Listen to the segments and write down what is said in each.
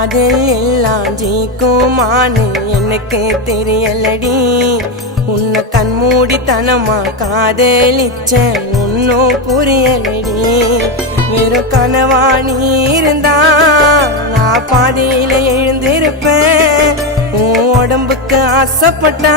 காதல் எல்லாம் ஜெயிக்குமான்னு எனக்கு தெரியலடி. உன்னை கண்மூடித்தனமா காதலிச்ச ஒன்னும் புரியலடி. வெறும் கனவா நீ இருந்தா நான் பாதையில எழுந்திருப்பேன். உன் உடம்புக்கு ஆசைப்பட்டா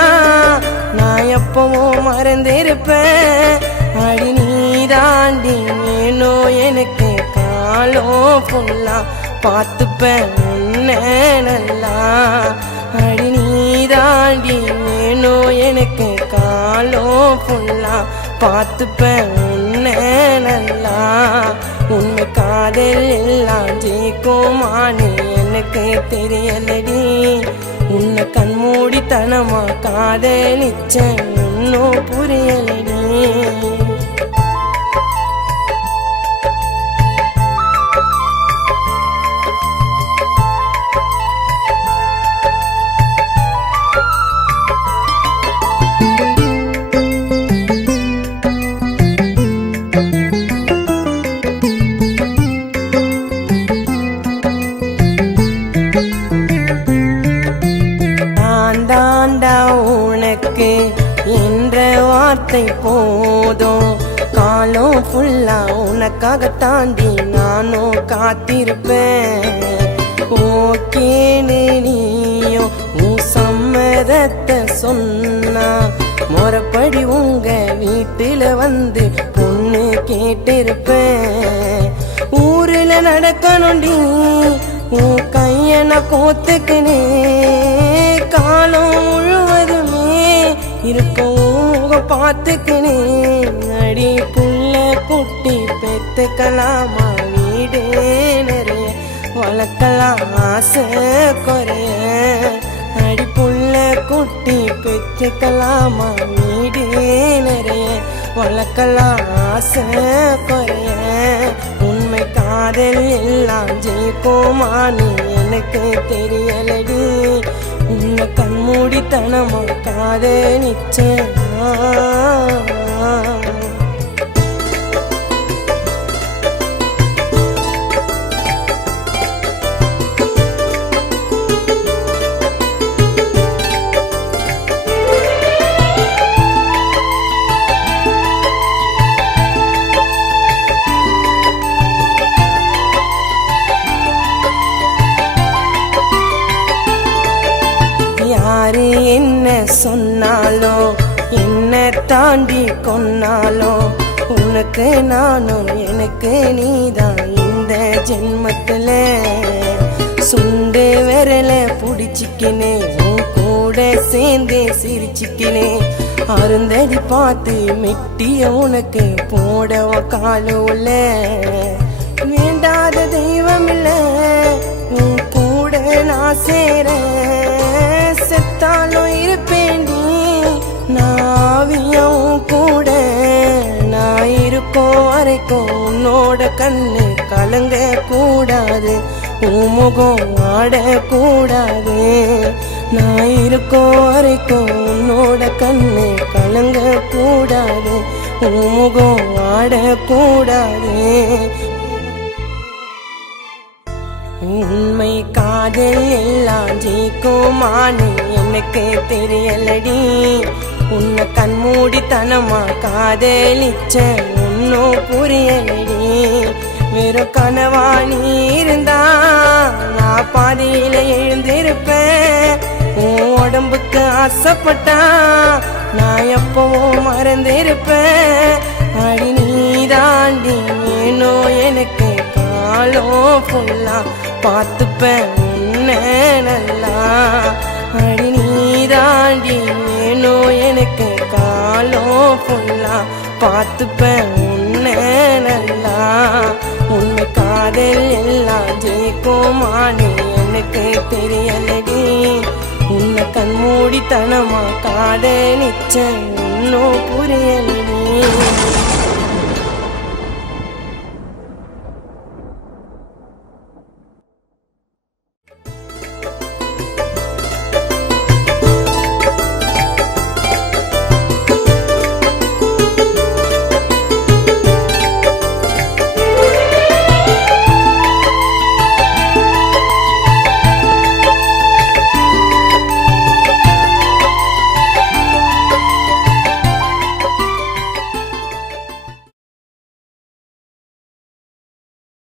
நான் எப்பவும் மறந்திருப்பேன். அடி நீதாண்டி வேணும் எனக்கு காலம் ஃபுல்லா பார்த்துப்பேன் உன்னை நல்லா அடி நீதாண்டி வேணோ எனக்கு காலம் ஃபுல்லா பார்த்துப்பேன் உன்னை நல்லா உண்மை காதல் எல்லாம் ஜெயிக்குமான்னு எனக்கு தெரியலடி. உன்னை கண்மூடித்தனமா காதலிச்சேன் இன்னும் புரியலடி. உனக்கு என்ற வார்த்தை போதும். காலம் ஃபுல்லா உனக்காக தாண்டி நானும் காத்திருப்பேன். ஓகேன்னு நீயும் உன் சம்மதத்தை சொன்னா முறப்படி உங்க வீட்டுல வந்து பொண்ணு கேட்டிருப்பேன். ஊருல நடக்கணும்டி உன் கைய நான் கோத்துக்குனே. காலம் இருக்கும். உங்க பார்த்துக்கினே அடி புள்ள குட்டி பெத்துக்கலாமா? வீடு நிறைய வளர்க்கலாம். ஆசை குறைய. அடி புள்ள குட்டி பெத்துக்கலாமா? வீடு நிறைய வளர்க்கலாம். ஆசை குறைய. உண்மை காதல் எல்லாம் ஜெயிக்குமான்னு எனக்கு தெரியலடி. உன்னை கண்மூடித்தனமா நிச்சயமா. யாரு என்ன சொன்னாலும் என்ன தாண்டி கொன்னாலும் உனக்கு நானும் எனக்கு நீதான் இந்த ஜென்மத்துல. சுண்டு விரல புடிச்சிக்கினே உன் கூட சேர்ந்து சிரிச்சுக்கினே அருந்தடி பார்த்து மெட்டிய உனக்கு போடவ காலுல. வேண்டாத தெய்வம் இல்ல உன் கூட நான் சேரேன். வரைக்கும் உன்னோட கண்ணு கலங்க கூடாது. உன் முகம் ஆடக்கூடாது நான் இருக்கோம் வரைக்கும் உன்னோட கண்ணு கலங்க கூடாது. உன் முகம் ஆடக்கூடாது உண்மை காதல் எல்லாம் ஜெயிக்குமான்னு எனக்கு தெரியலடி. உன்னை கண்மூடித்தனமா காதலிச்சேன். ஒன்றும் புரியலடி. வெறும் கனவா நீ இருந்தா நான் பாதையில எழுந்திருப்பேன். உன் உடம்புக்கு ஆசைப்பட்டா நான் எப்பவும் மறந்திருப்பேன். அடி நீராண்டி வேணும் எனக்கு காலம் ஃபுல்லா பார்த்துப்பேன் உன்னை நல்லா. அடி நீராண்டி வேணும் எனக்கு காலம் ஃபுல்லா பார்த்துப்பேன் உன்னை உண்மை காதல் எல்லாம் ஜெயிக்குமானே எனக்கு தெரியலடி. உன்னை கண்மூடித்தனமா காதலிச்ச இன்னும் புரியலடி.